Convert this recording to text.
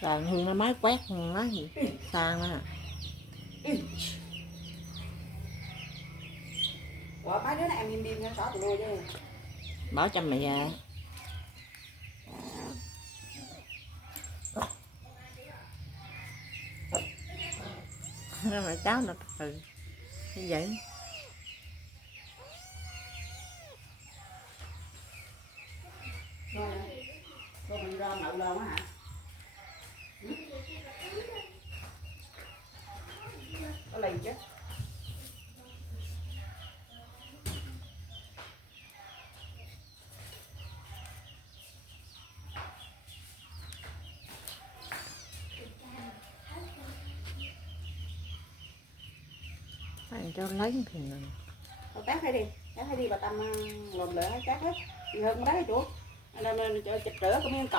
là Hương nó mới quét nói gì sang đó. Ủa mấy đứa này em im nha, xóa tụi tôi chứ. Bảo cho mẹ già. Mà cháu nó từ như vậy. Rồi mình ra nhậu lâu á hả? Có lì chứ. Anh cho lấy thì mình Thôi tát hay đi bà Tâm lồm lỡ tát hết. Thì hơn đấy chú. Nên chịch rửa có miếng cọc.